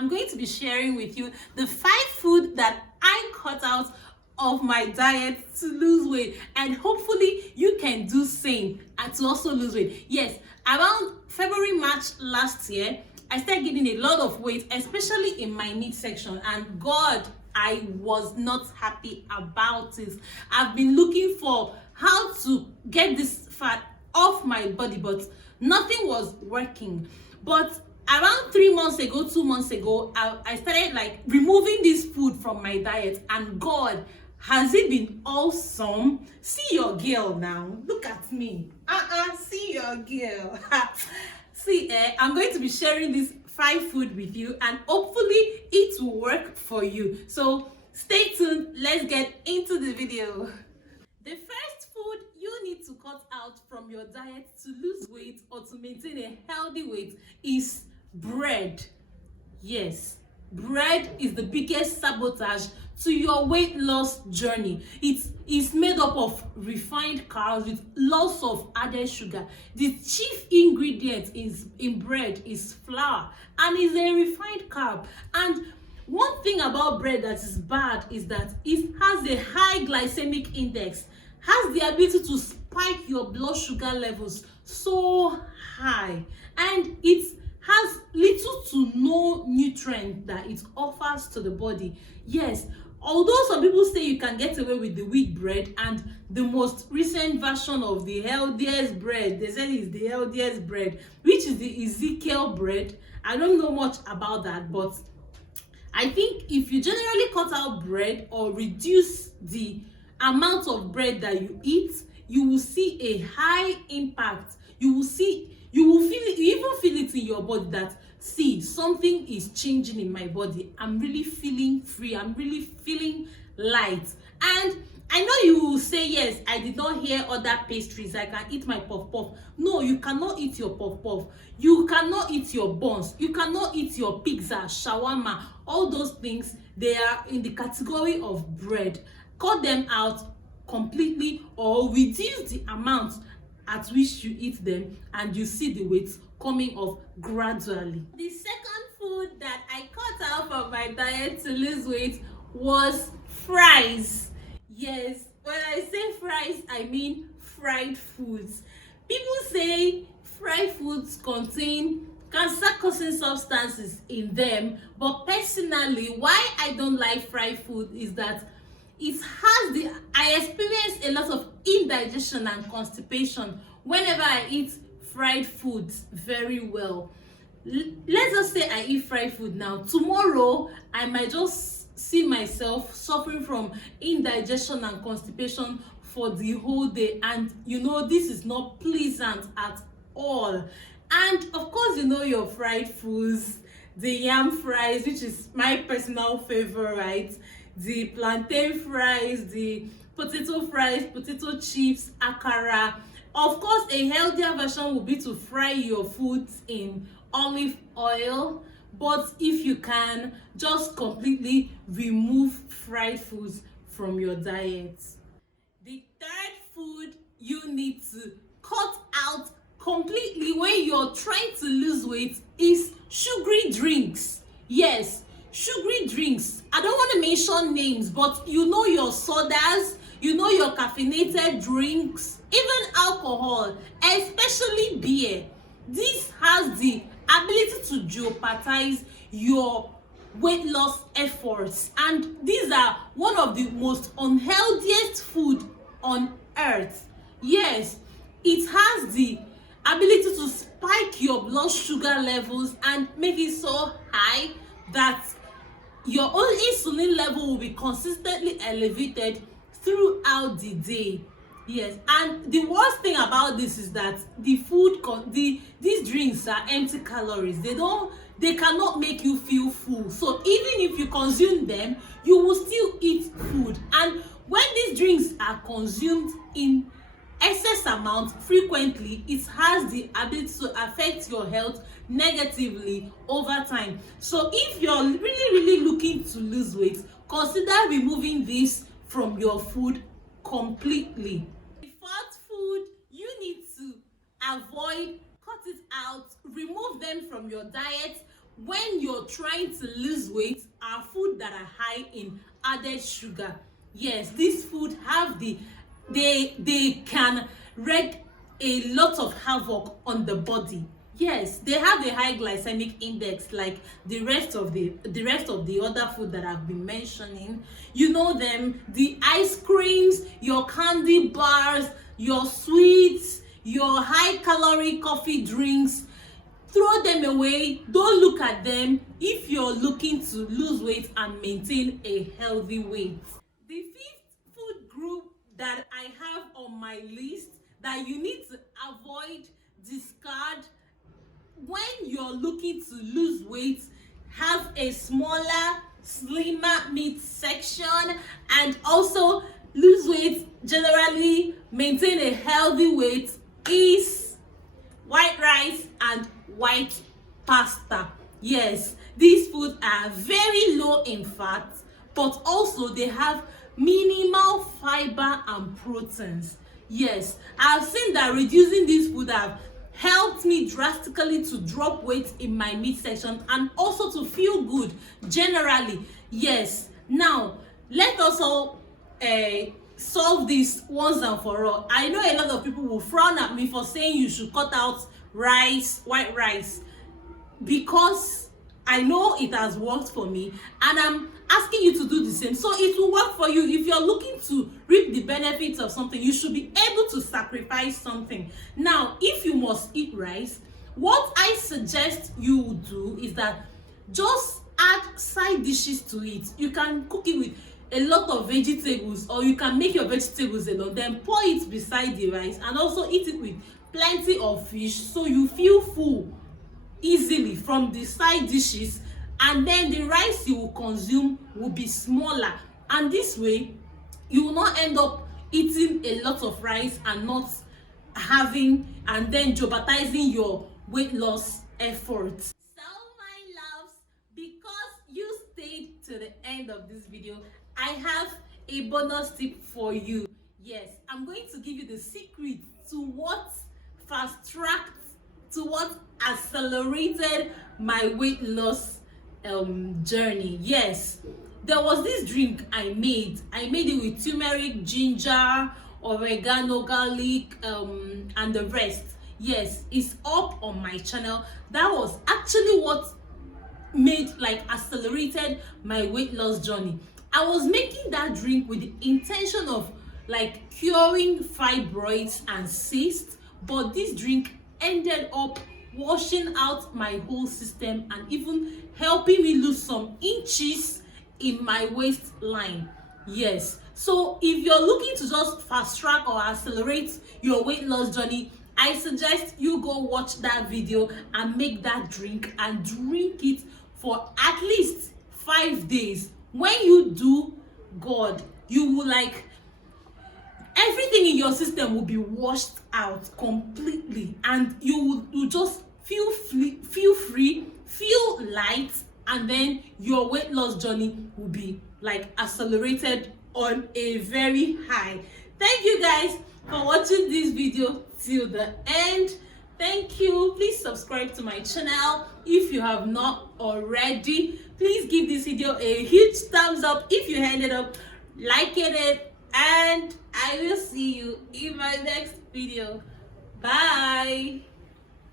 I'm going to be sharing with you the 5 food that I cut out of my diet to lose weight, and hopefully you can do same and to also lose weight. Yes, around February, March last year, I started gaining a lot of weight, especially in my mid section, and God, I was not happy about it. I've been looking for how to get this fat off my body, but nothing was working. But around 3 months ago, 2 months ago, I started like removing this food from my diet, and God, has it been awesome? See your girl now. Look at me. See your girl. See, I'm going to be sharing this 5 food with you, and hopefully it will work for you. So stay tuned. Let's get into the video. The first food you need to cut out from your diet to lose weight or to maintain a healthy weight is bread. Yes, bread is the biggest sabotage to your weight loss journey. It is made up of refined carbs with lots of added sugar. The chief ingredient in bread is flour, and is a refined carb. And one thing about bread that is bad is that it has a high glycemic index, has the ability to spike your blood sugar levels so high, and it has little to no nutrient that it offers to the body. Yes, although some people say you can get away with the wheat bread, and the most recent version of the healthiest bread, they said is the healthiest bread, which is the Ezekiel bread. I don't know much about that, but I think if you generally cut out bread or reduce the amount of bread that you eat, you will see a high impact. You will feel it, you even feel it in your body that, see, something is changing in my body. I'm really feeling free. I'm really feeling light. And I know you will say, yes, I did not hear other pastries. I can eat my puff puff. No, you cannot eat your puff puff. You cannot eat your buns. You cannot eat your pizza, shawarma. All those things, they are in the category of bread. Cut them out completely or reduce the amount at which you eat them, and you see the weight coming off gradually. The second food that I cut out from my diet to lose weight was fries. Yes, when I say fries, I mean fried foods. People say fried foods contain cancer-causing substances in them, but personally, why I don't like fried food is that I experience a lot of indigestion and constipation whenever I eat fried foods very well. Let's just say I eat fried food now. Tomorrow, I might just see myself suffering from indigestion and constipation for the whole day. And you know, this is not pleasant at all. And of course, you know your fried foods, the yam fries, which is my personal favorite, the plantain fries, the potato fries, potato chips, akara. Of course, a healthier version would be to fry your foods in olive oil, but if you can, just completely remove fried foods from your diet. The third food you need to cut out completely when you're trying to lose weight is sugary drinks. Yes, sugary drinks. I don't want to mention names, but you know your sodas, you know your caffeinated drinks, even alcohol, especially beer. This has the ability to jeopardize your weight loss efforts, and these are one of the most unhealthiest food on earth. Yes, it has the ability to spike your blood sugar levels and make it so high that your own insulin level will be consistently elevated throughout the day. Yes, and the worst thing about this is that these drinks are empty calories. They cannot make you feel full. So even if you consume them, you will still eat food. And when these drinks are consumed in excess amount frequently, it has the ability to affect your health negatively over time. So if you're really looking to lose weight, consider removing this from your food completely. The fourth food you need to avoid, cut it out, remove them from your diet when you're trying to lose weight are food that are high in added sugar. Yes, these food have they can wreak a lot of havoc on the body. Yes, they have a high glycemic index like the rest of the other food that I've been mentioning. You know them, the ice creams, your candy bars, your sweets, your high calorie coffee drinks. Throw them away. Don't look at them if you're looking to lose weight and maintain a healthy weight. The fifth food group that I have on my list that you need to avoid, discard when you're looking to lose weight, have a smaller, slimmer meat section, and also lose weight, generally maintain a healthy weight, is white rice and white pasta. Yes, these foods are very low in fat, but also they have minimal fiber and proteins. Yes, I've seen that reducing these food have helped me drastically to drop weight in my midsection and also to feel good generally. Yes, now let us all solve this once and for all. I know a lot of people will frown at me for saying you should cut out white rice, because I know it has worked for me and I'm asking you to do the same, so it will work for you. If you're looking to reap the benefits of something, you should be able to sacrifice something. Now, if you must eat rice, what I suggest you do is that just add side dishes to it. You can cook it with a lot of vegetables, or you can make your vegetables alone, then pour it beside the rice and also eat it with plenty of fish, so you feel full easily from the side dishes, and then the rice you will consume will be smaller, and this way you will not end up eating a lot of rice and not having, and then jeopardizing your weight loss efforts. So my loves, because you stayed to the end of this video, I have a bonus tip for you. Yes, I'm going to give you the secret to what accelerated my weight loss journey. Yes, there was this drink I made it with turmeric, ginger, oregano, garlic, and the rest. Yes, it's up on my channel. That was actually what accelerated my weight loss journey. I was making that drink with the intention of curing fibroids and cysts, but this drink ended up washing out my whole system and even helping me lose some inches in my waistline. Yes, so if you're looking to just fast track or accelerate your weight loss journey, I suggest you go watch that video and make that drink and drink it for at least 5 days. When you do, God, you will everything in your system will be washed out completely, and you will just feel free, feel light, and then your weight loss journey will be accelerated on a very high. Thank you guys for watching this video till the end. Thank you. Please subscribe to my channel if you have not already. Please give this video a huge thumbs up if you ended up liking it, and I will see you in my next video. Bye.